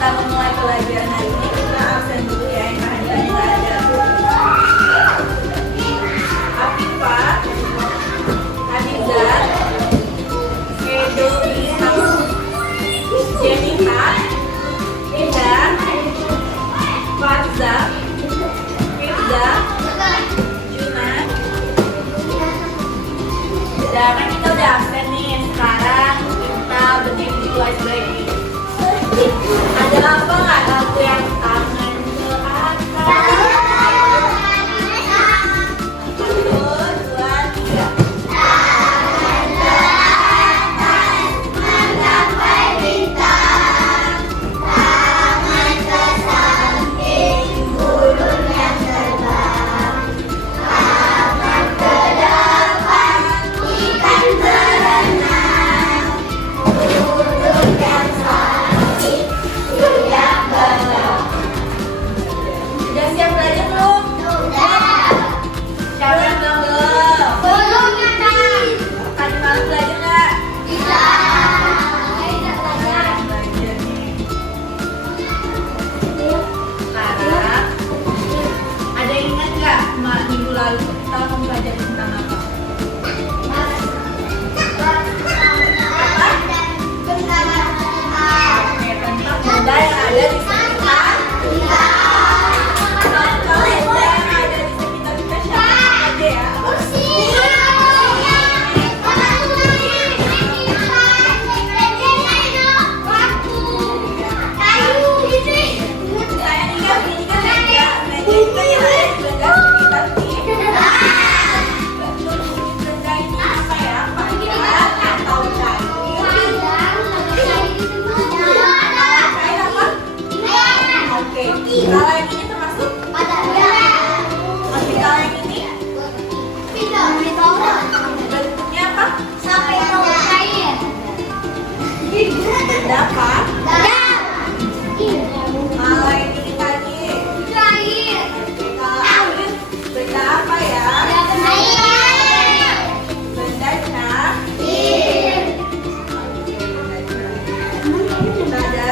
kita memulai pelajaran hari ini, kita absen dulu ya, yang kehadirannya nggak ada. Afifah, Hadizat, Edo, Jenita, Indah, Farza, Firza, Junan. Dan kan kita udah absen nih. Sekarang kita berdiri di kelas break. Ada apa nggak lagu yang tangan ke atas? Kalau yang ini termasuk? Kalau yang ini? Bentuknya apa? Benda apa? Kalau yang ini tadi? Benda apa ya? Benda cap. Kita ada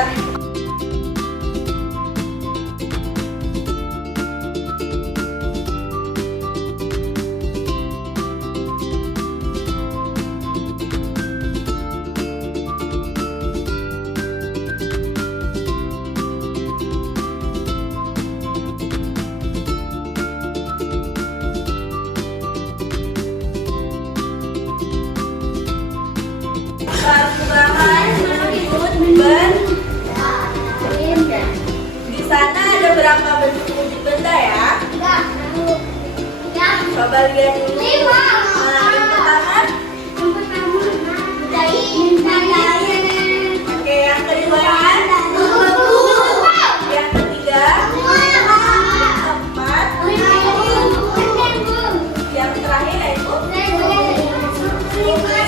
di sana ada berapa bentuk wujud benda ya? Coba lihat dulu. Yang pertama. Oke, yang kedua. Yang ketiga. Keempat. Yang terakhir yaitu lima.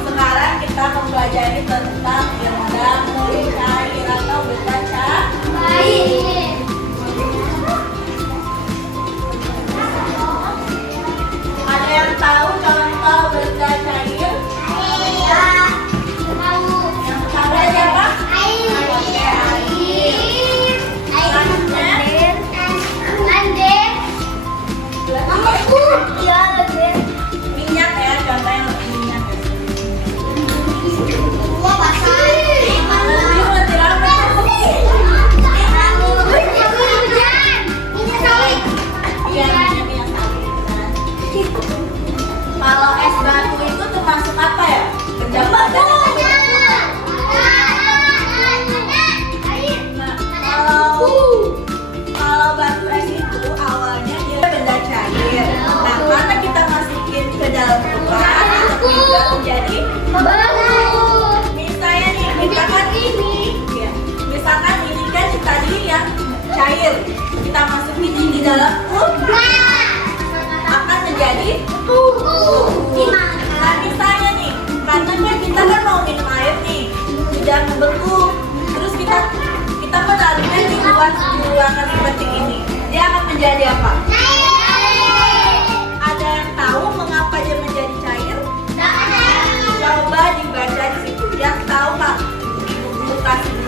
Sekarang kita mempelajari tentang benda cair atau benda cair. Ada yang tahu contoh benda cair? Yang pertama siapa? Minyak ya, contoh yang minyak. Kalau es batu itu termasuk apa ya? Benda batu. Nah, kalau batu es itu awalnya dia benda cair. Nah, karena kita masukin ke dalam kulkas atau freezer menjadi batu. Misalnya nih, misalkan ini, ya. Misalkan ini kan tadi yang cair, kita masukin ini di dalam kulkas akan menjadi nah misalnya nih, karena kan kita kan mau minum air nih, sudah membeku, terus kita menaruhnya di ruangan seperti ini, dia akan menjadi apa? Ada yang tahu mengapa dia menjadi cair? Coba dibaca di situ, yang tahu Kak, di buku kasih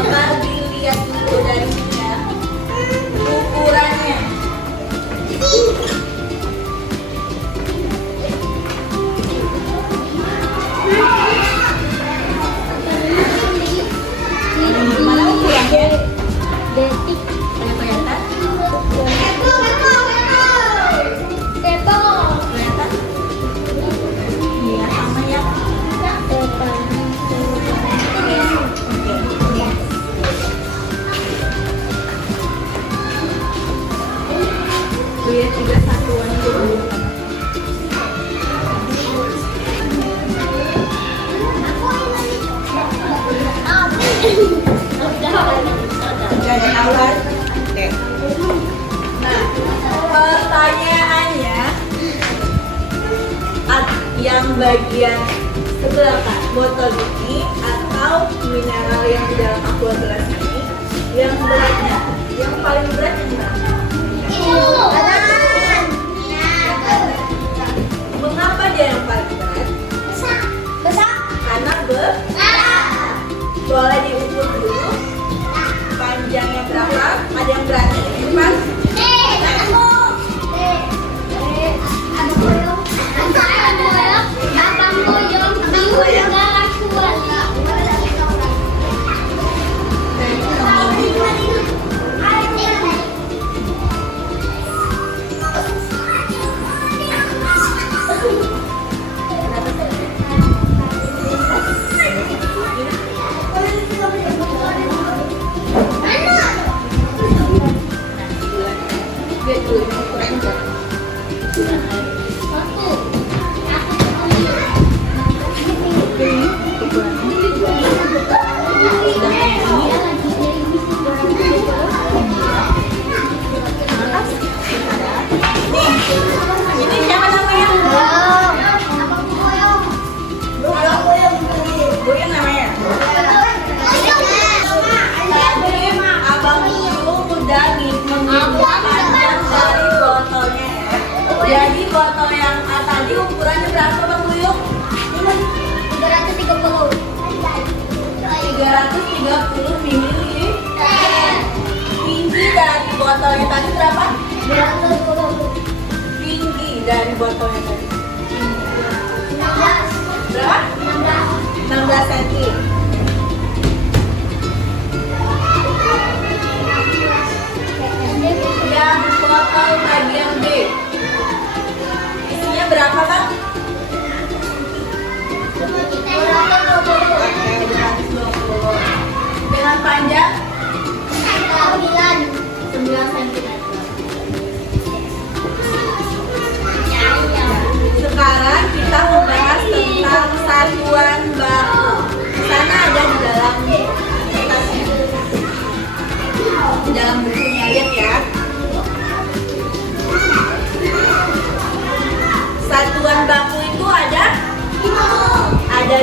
Coba dilihat dulu dari sini ya. Ukurannya. Gimana ukurannya? Detik. Ada kelihatan? Kelihatan? Iya, sama ya. Lihat juga satuan dulu. Udah ada awan. Oke. Nah, pertanyaannya, yang bagian sebelah kan botol ini atau mineral yang di dalam aqua gelas ini yang beratnya, yang paling berat yang mana? Mengapa dia yang paling berat? Karena boleh diukur dulu panjangnya berapa, ada yang berani pas lihat dulu ukuran berapa. Ini siapa namanya? Boyong namanya. Tadi abang dulu udah ngitung panjang dari botolnya ya. Jadi botol yang tadi ukurannya berapa Bang Buyung? 330 ml. Tinggi dari botolnya tadi berapa? Tinggi dari botolnya tadi berapa? 16 cm. Yang botol bagian B isinya berapa Bang? 220. Dengan panjang 9 cm. Sekarang kita membahas tentang satuan baku. Di sana ada di dalam kertasnya, di dalam bukunya, lihat ya. Satuan baku itu ada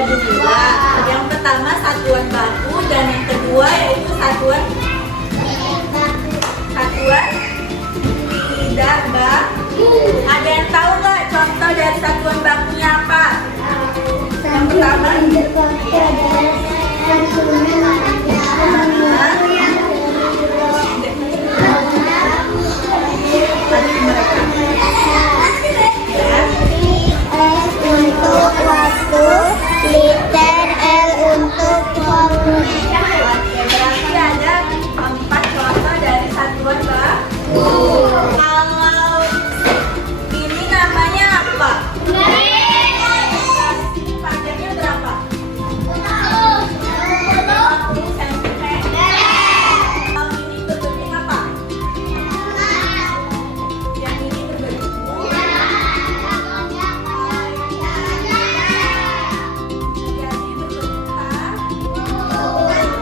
dua. Yang pertama satuan baku dan yang kedua yaitu satuan tidak baku. Ada yang tahu nggak contoh dari satuan bakunya apa? Yang pertama untuk waktu, liter, L untuk volume. berarti ada 4 contoh dari satuan baku. Kalau ini namanya apa? Panjangnya berapa? 50 cm. Kalau ini berbentuk apa? Yang ini berbentuk yang ini berbentuk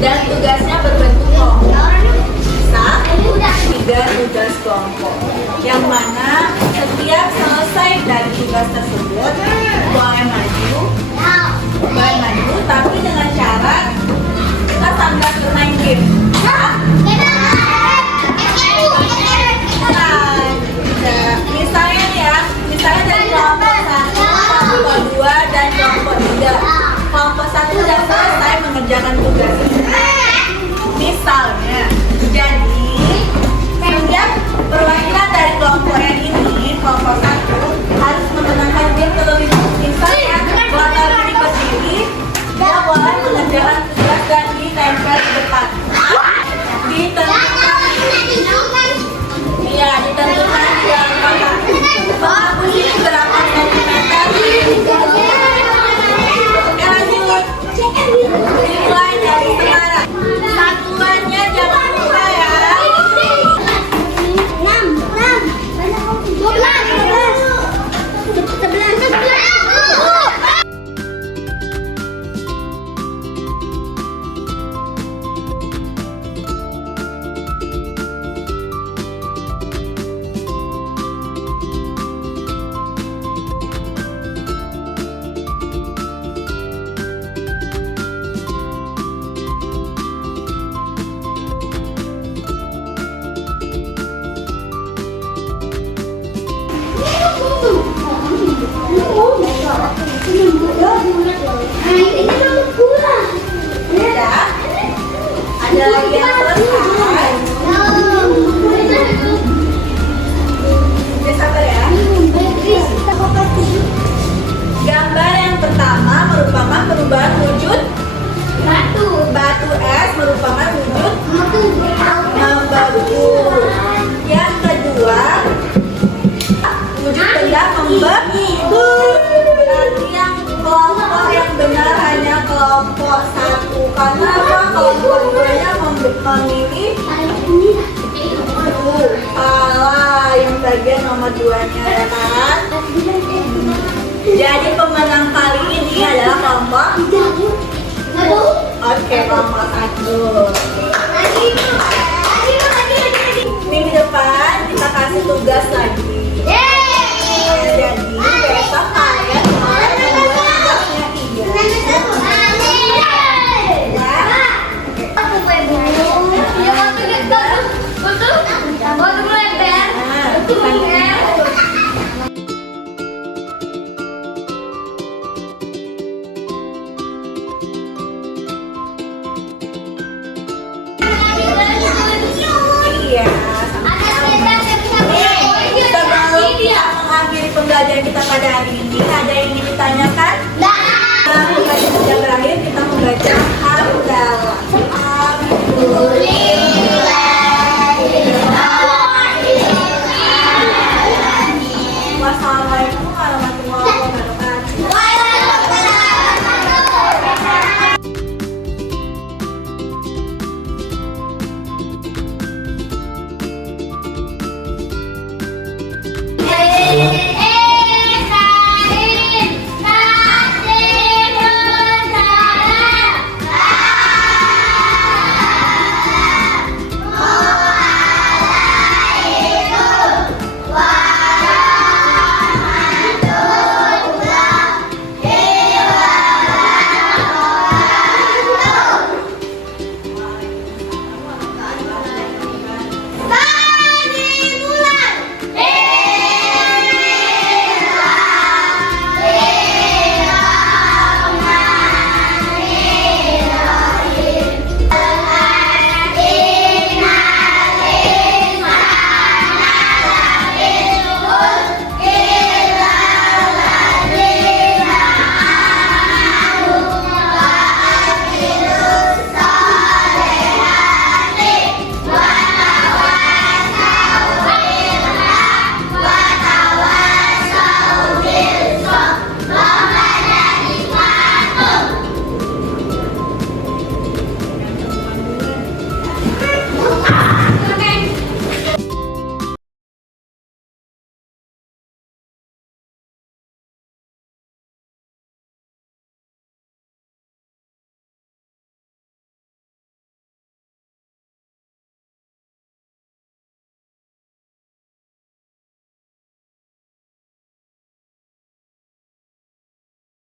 dan tugasnya berbentuk kelompok. Bisa 3 tugas kelompok, yang mana setiap selesai dari tugas tersebut boleh maju, tapi dengan cara kita sambil bermain game. Misalnya nih ya, misalnya dari kelompok 1, kelompok 2, dan kelompok 3. Kelompok 1 sudah selesai mengerjakan tugas ini. Misalnya, jadi setiap perwakilan dari kelompok yang ini, kelompok 1 harus memenangkan game terlebih dahulu. Misalnya, kelompok ini berdiri, dia boleh mengerjakan tugas dan ditempel di depan. Ditentukan, iya ditentukan di dalam kotak. Menghapus ini berapa sentimeter? Lanjut, dimulai dari sekarang. Satuannya jangan lupa ya. 11. Udah? Ada lagi yang selesai? Udah sabar ya. Gambar yang pertama merupakan perubahan wujud batu es, merupakan wujud membeku. Yang kedua, wujud benda membeku. Berarti yang kelompok yang benar hanya kelompok 1. Karena apa? Kelompok 2-nya memilih salah yang bagian nomor 2-nya ya kan? Jadi pemenang kali ini adalah kelompok kelompok 1. Minggu depan kita kasih tugas lagi. Jadi besok kalian mulai membuat tugasnya Iya. Sebelum kita mengakhiri pembelajaran kita pada hari ini,